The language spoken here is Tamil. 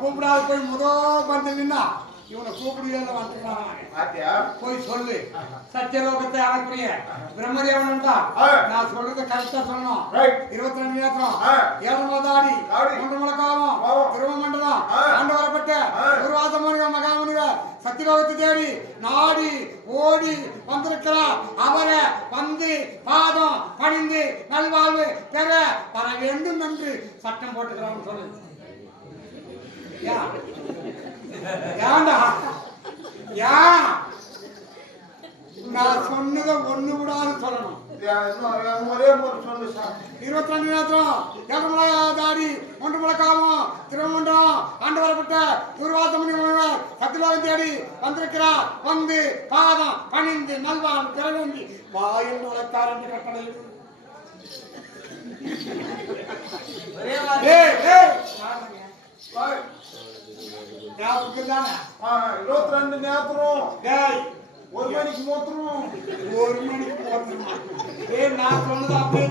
கூப்பிடாது போய் முதல் பண்ணீங்கன்னா இவனை கூப்பிடுவீங்க வந்துக்கிறான் போய் சொல்லு சத்தியலோகத்தை ஆடக்கூடிய பிரம்மதேவன் தான் நான் சொல்றதை கரெக்டா சொல்லணும் 22 நேத்திரம் 7 ஆடி 3 முழக்காலம் திருவமண்டலம் ஆண்டு வரப்பட்ட ஒரு வாசமுனிவர் மகாமுனிவர் சத்தியலோகத்தை தேடி நாடி ஓடி வந்திருக்கிறார் அவரை வந்து பாதம் பணிந்து நல்வாழ்வு பெற பல வேண்டும் என்று சட்டம் போட்டுக்கிறான்னு சொல்லு ஏண்டா ஏன் நான் சொன்னதை ஒண்ணு விடாது சொல்லணும் ஒரே முறை சொல்லு சார் 22 நேத்திரம் 7 ஆடி 3 முழக்காலம் திருவமண்டலம் ஆண்டு வரப்பட்ட குருவாசமுனி முனிவர் சத்தியலோகம் தேடி வந்திருக்கிறார் வந்து பாதம் பணிந்து நல்வான் பெற வேண்டி வாயில் நுழைத்தார் என்று கட்டளை ஞாபகம் 22 நேத்திரம் ஒரு மணிக்கு மூத்திரம் நான் சொன்னது அப்படியே